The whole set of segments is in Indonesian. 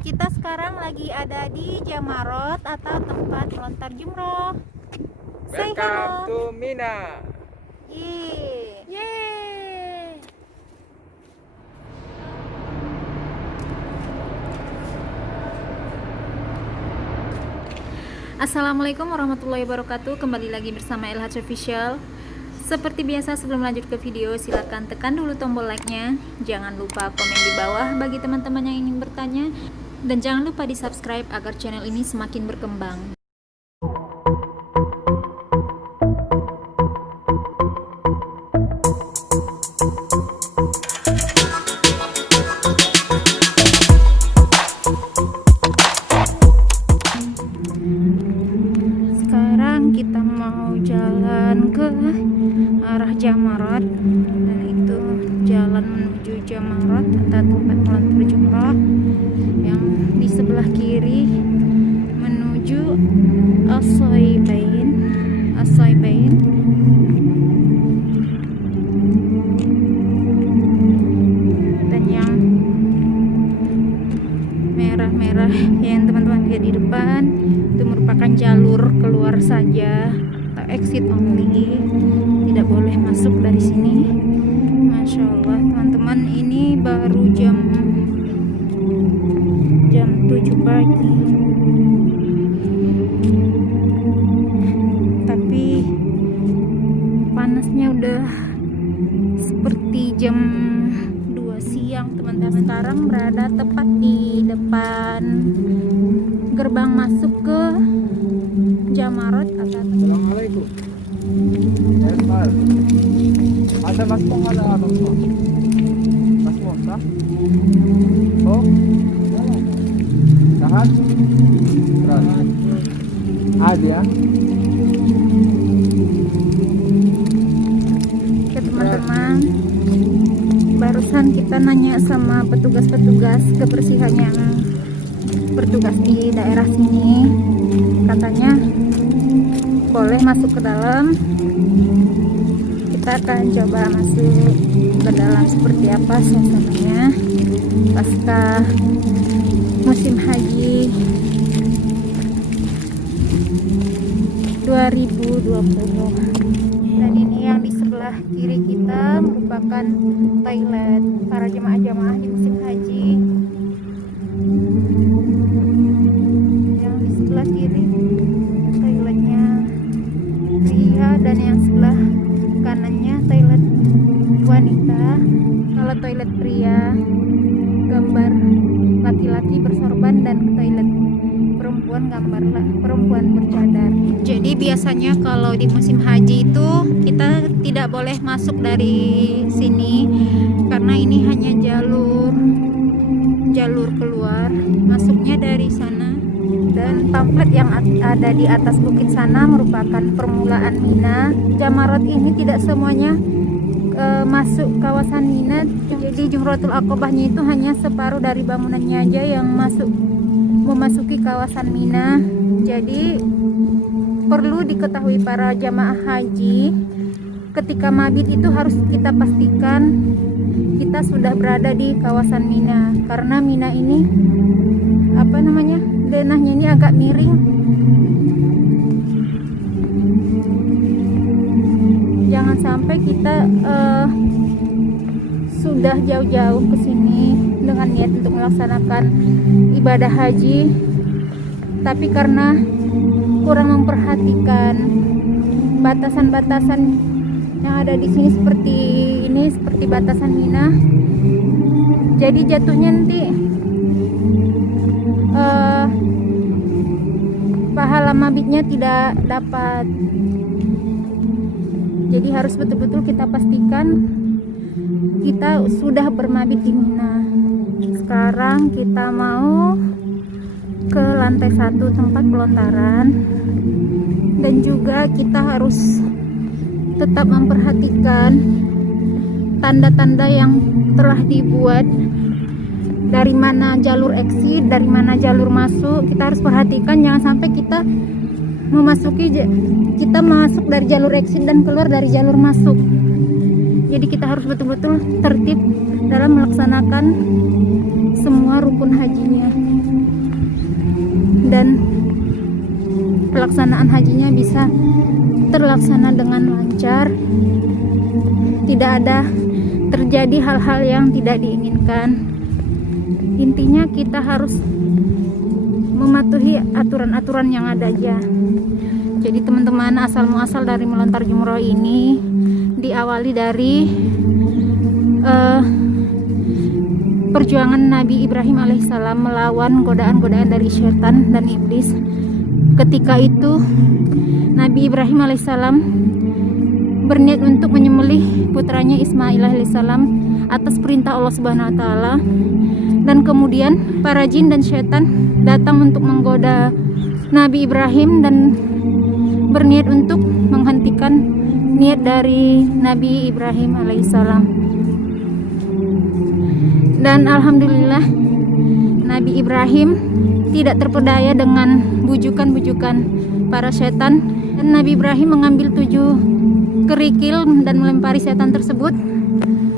Kita sekarang lagi ada di Jamarot atau tempat melontar jumroh. Say Welcome to hello. Mina. Yeay. Assalamualaikum warahmatullahi wabarakatuh. Kembali lagi bersama LH Official. Seperti biasa, sebelum lanjut ke video, silahkan tekan dulu tombol like-nya. Jangan lupa komen di bawah bagi teman-teman yang ingin bertanya. Dan jangan lupa di subscribe agar channel ini semakin berkembang. Sekarang kita mau jalan ke arah Jamarot, dan itu jalan menuju Jamarot atau tempat melontar jumroh. Yang di sebelah kiri menuju As-Soibain. Dan yang merah-merah yang teman-teman lihat di depan itu merupakan jalur keluar saja atau exit only, tidak boleh masuk dari sini. Masya Allah teman-teman, ini baru jam 7 pagi, tapi panasnya udah seperti jam 2 siang teman-teman. Sekarang berada tepat di depan gerbang masuk ke Jamarot atau Assalamualaikum. Ada Mas Mong, ada Abang Mong. Mas Mong, sah? Oh? Sehat? Berat? Ada? Oke teman-teman, barusan kita nanya sama petugas-petugas kebersihan yang bertugas di daerah sini, katanya boleh masuk ke dalam. Kita akan coba masuk ke dalam seperti apa suasananya pasca musim haji 2020. Dan ini yang di sebelah kiri kita merupakan toilet para jemaah-jemaah di musim haji. Yang di sebelah kiri toiletnya pria, dan yang sebelah kanannya toilet wanita. Kalau toilet pria gambar laki-laki bersorban, dan toilet perempuan gambar perempuan bercadar. Jadi biasanya kalau di musim haji itu kita tidak boleh masuk dari sini karena ini hanya jalur keluar, masuknya dari sana. Dan pamflet yang ada di atas bukit sana merupakan permulaan Mina. Jamarot ini tidak semuanya masuk kawasan Mina. Jadi Jumrotul Aqobahnya itu hanya separuh dari bangunannya aja yang memasuki kawasan Mina. Jadi perlu diketahui para jamaah haji, ketika mabit itu harus kita pastikan kita sudah berada di kawasan Mina, karena Mina ini denahnya ini agak miring. Jangan sampai kita sudah jauh-jauh ke sini dengan niat untuk melaksanakan ibadah haji, tapi karena kurang memperhatikan batasan-batasan yang ada di sini seperti batasan Mina, jadi jatuhnya nanti pahala mabitnya tidak dapat. Jadi harus betul-betul kita pastikan kita sudah bermabit di Mina. Sekarang kita mau ke lantai 1 tempat pelontaran, dan juga kita harus tetap memperhatikan tanda-tanda yang telah dibuat, dari mana jalur exit, dari mana jalur masuk. Kita harus perhatikan, jangan sampai kita masuk dari jalur exit dan keluar dari jalur masuk. Jadi kita harus betul-betul tertib dalam melaksanakan semua rukun hajinya. pelaksanaan hajinya bisa terlaksana dengan lancar, tidak ada terjadi hal-hal yang tidak diinginkan. Intinya kita harus mematuhi aturan-aturan yang ada aja. Jadi teman-teman, asal muasal dari melontar jumroh ini diawali dari perjuangan Nabi Ibrahim alaihissalam melawan godaan-godaan dari syaitan dan iblis. Ketika itu Nabi Ibrahim alaihissalam berniat untuk menyembelih putranya Ismail alaihissalam atas perintah Allah Subhanahu wa taala, dan kemudian para jin dan syaitan datang untuk menggoda Nabi Ibrahim dan berniat untuk menghentikan niat dari Nabi Ibrahim alaihissalam. Dan alhamdulillah Nabi Ibrahim tidak terpedaya dengan bujukan-bujukan para setan, dan Nabi Ibrahim mengambil 7 kerikil dan melempari setan tersebut,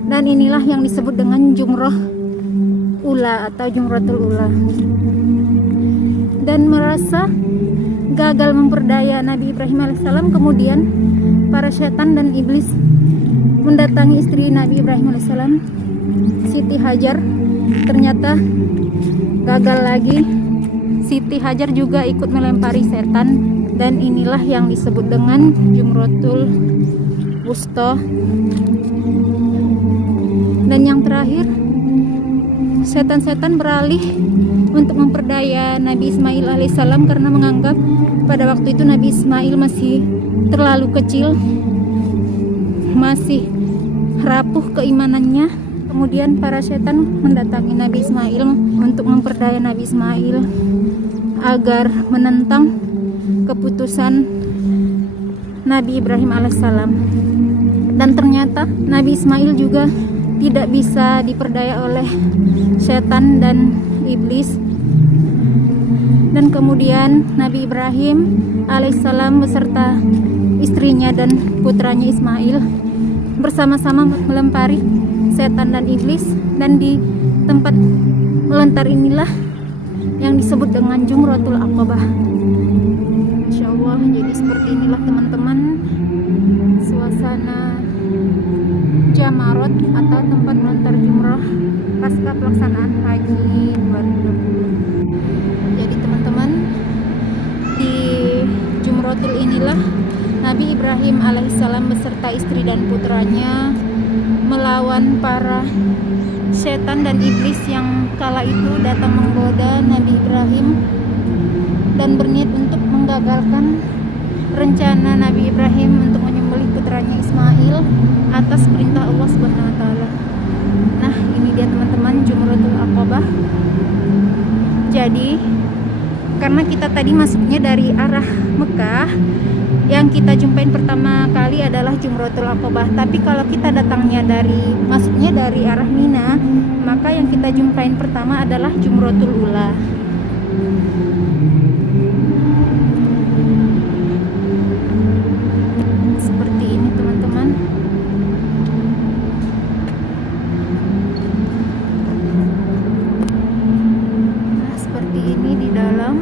dan inilah yang disebut dengan jumroh ula atau jumratul ula. Dan merasa gagal memperdaya Nabi Ibrahim alaihissalam, kemudian para setan dan iblis mendatangi istri Nabi Ibrahim alaihissalam, Siti Hajar. Ternyata gagal lagi, Siti Hajar juga ikut melempari setan, dan inilah yang disebut dengan jumratul wusta. Dan yang terakhir, setan-setan beralih untuk memperdaya Nabi Ismail alaihissalam karena menganggap pada waktu itu Nabi Ismail masih terlalu kecil, masih rapuh keimanannya. Kemudian para setan mendatangi Nabi Ismail untuk memperdaya Nabi Ismail agar menentang keputusan Nabi Ibrahim alaihissalam. Dan ternyata Nabi Ismail juga tidak bisa diperdaya oleh setan dan iblis. Dan kemudian Nabi Ibrahim alaihissalam beserta istrinya dan putranya Ismail bersama-sama melempari setan dan iblis, dan di tempat melontar inilah yang disebut dengan Jumratul Aqabah. Masya Allah, jadi seperti inilah teman-teman suasana Jamarot atau tempat melontar jumrah pasca pelaksanaan haji 2020. Jadi teman-teman, di Jumratul inilah Nabi Ibrahim alaihissalam beserta istri dan putranya melawan para setan dan iblis yang kala itu datang menggoda Nabi Ibrahim dan berniat untuk menggagalkan rencana Nabi Ibrahim untuk menyembelih putranya Ismail atas perintah Allah Subhanahu wa taala. Nah, ini dia teman-teman Jumratul Aqabah. Jadi karena kita tadi masuknya dari arah Mekah, yang kita jumpain pertama kali adalah Jumratul Aqabah. Tapi kalau kita datangnya masuknya dari arah Mina, maka yang kita jumpain pertama adalah Jumratul Ula. Seperti ini teman-teman. Nah, seperti ini di dalam.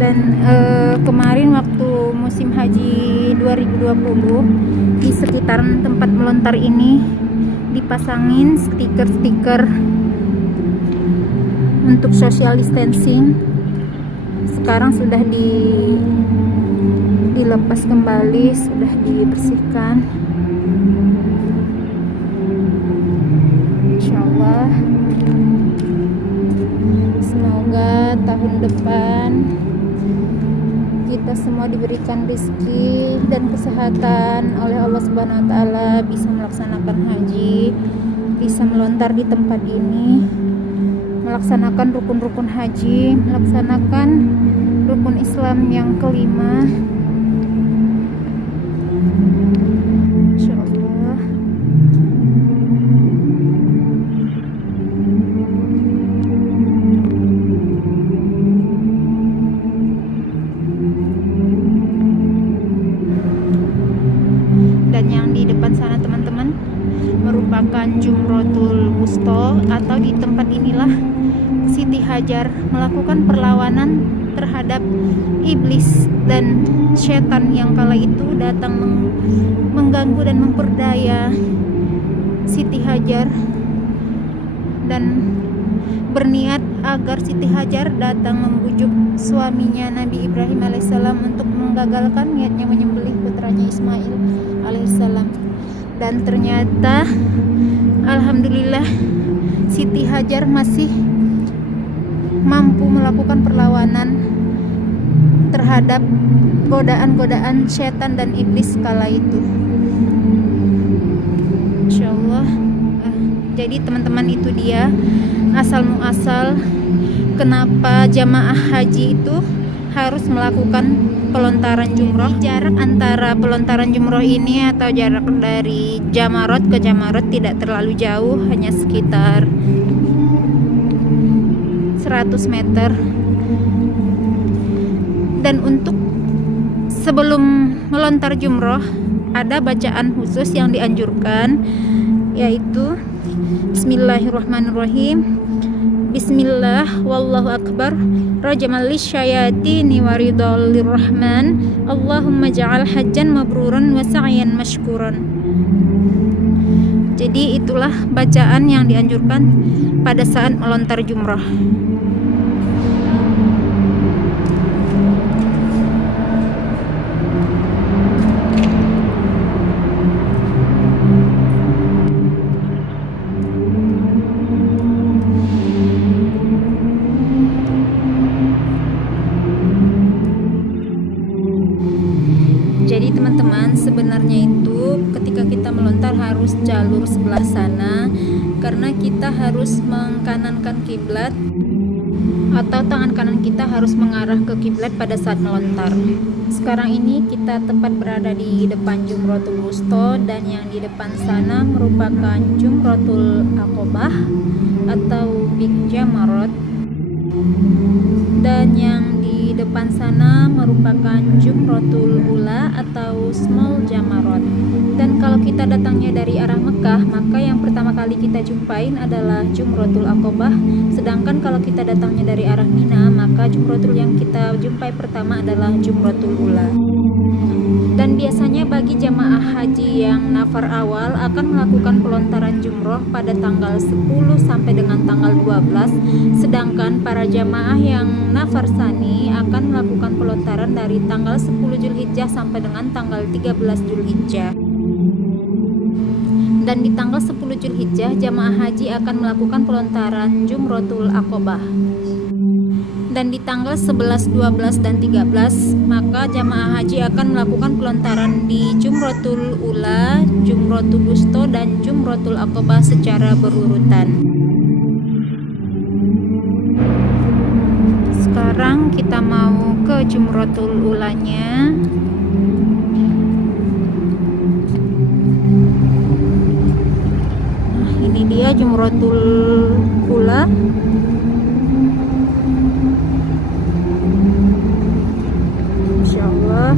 Dan kemarin waktu musim haji 2020 di sekitaran tempat melontar ini dipasangin stiker-stiker untuk social distancing. Sekarang sudah dilepas kembali, sudah dibersihkan. Insyaallah semoga tahun depan kita semua diberikan rezeki dan kesehatan oleh Allah Subhanahu wa taala, bisa melaksanakan haji, bisa melontar di tempat ini, melaksanakan rukun-rukun haji, melaksanakan rukun Islam yang kelima. Insyaallah. Hajar melakukan perlawanan terhadap iblis dan setan yang kala itu datang mengganggu dan memperdaya Siti Hajar, dan berniat agar Siti Hajar datang membujuk suaminya Nabi Ibrahim alaihissalam untuk menggagalkan niatnya menyembelih putranya Ismail alaihissalam. Dan ternyata alhamdulillah Siti Hajar masih mampu melakukan perlawanan terhadap godaan-godaan setan dan iblis kala itu. Insyaallah. Jadi teman-teman, itu dia asal muasal kenapa jamaah haji itu harus melakukan pelontaran jumroh. Jarak antara pelontaran jumroh ini atau jarak dari Jamarot ke Jamarot tidak terlalu jauh, hanya sekitar 100 meter. Dan untuk sebelum melontar jumroh ada bacaan khusus yang dianjurkan, yaitu Bismillahirrahmanirrahim. Bismillah wallahu akbar rajamal lisyayatini waridul lirrahman Allahumma ja'al hajjan mabruran wa sa'yan mashkuran. Jadi itulah bacaan yang dianjurkan pada saat melontar jumrah. Jadi teman-teman, sebenarnya itu ketika kita melontar harus jalur sebelah sana, karena kita harus mengkanankan kiblat atau tangan kanan kita harus mengarah ke kiblat pada saat melontar. Sekarang ini kita tepat berada di depan Jumrotul Wusta, dan yang di depan sana merupakan Jumrotul Aqobah atau Big Jamarot, dan yang di depan sana merupakan Jumrotul Ula atau Small Jamarot. Dan kalau kita datangnya dari arah Mekah, maka yang pertama kali kita jumpain adalah Jumrotul Aqobah. Sedangkan kalau kita datangnya dari arah Mina, maka Jumrotul yang kita jumpai pertama adalah Jumrotul Ula. Dan biasanya bagi jamaah haji yang nafar awal akan melakukan pelontaran jumroh pada tanggal 10 sampai dengan tanggal 12, sedangkan para jamaah yang nafar sani akan melakukan pelontaran dari tanggal 10 Zulhijjah sampai dengan tanggal 13 Zulhijjah. Dan di tanggal 10 Zulhijjah jamaah haji akan melakukan pelontaran Jumrotul Aqobah. Dan di tanggal 11, 12, dan 13 maka jamaah haji akan melakukan pelontaran di Jumrotul Ula, Jumrotul Wusta, dan Jumrotul Aqobah secara berurutan. Sekarang kita mau ke Jumrotul Ulanya. Nah, ini dia Jumrotul Ula. Insyaallah.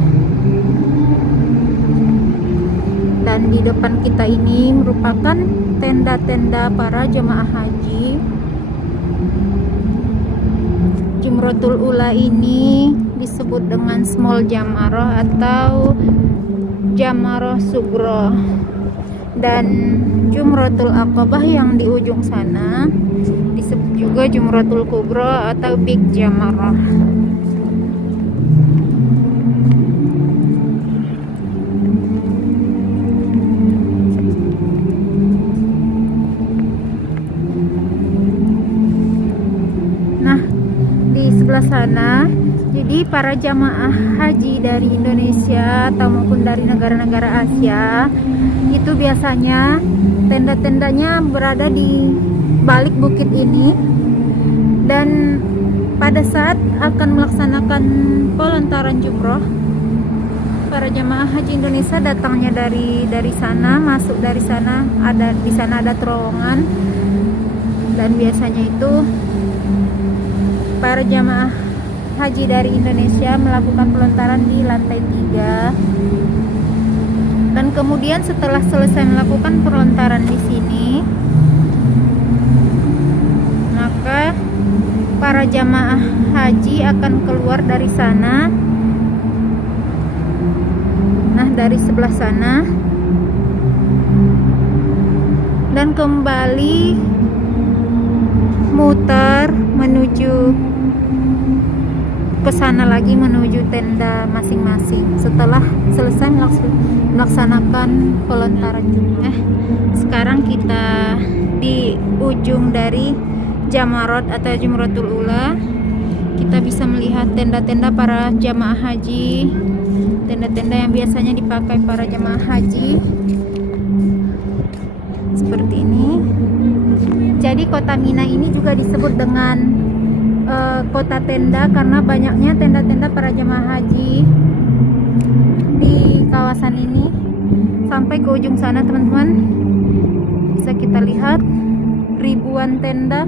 Dan di depan kita ini merupakan tenda-tenda para jemaah haji. Jumrotul Ula ini disebut dengan Small Jamarah atau Jamarah Sugro, dan Jumrotul Aqobah yang di ujung sana disebut juga Jumrotul Kubro atau Big Jamarah. Sebelah sana, jadi para jamaah haji dari Indonesia atau maupun dari negara-negara Asia itu biasanya tenda-tendanya berada di balik bukit ini, dan pada saat akan melaksanakan pelontaran jumroh, para jamaah haji Indonesia datangnya dari sana, masuk dari sana, di sana ada terowongan, dan biasanya itu para jamaah haji dari Indonesia melakukan pelontaran di lantai 3, dan kemudian setelah selesai melakukan pelontaran di sini, maka para jamaah haji akan keluar dari sana. Nah, dari sebelah sana dan kembali mutar menuju ke sana lagi, menuju tenda masing-masing setelah selesai melaksanakan pelontaran jumroh. Sekarang kita di ujung dari Jamarat atau Jumratul Ula. Kita bisa melihat tenda-tenda para jamaah haji, tenda-tenda yang biasanya dipakai para jamaah haji seperti ini. Jadi kota Mina ini juga disebut dengan kota tenda karena banyaknya tenda-tenda para jamaah haji di kawasan ini. Sampai ke ujung sana teman-teman bisa kita lihat ribuan tenda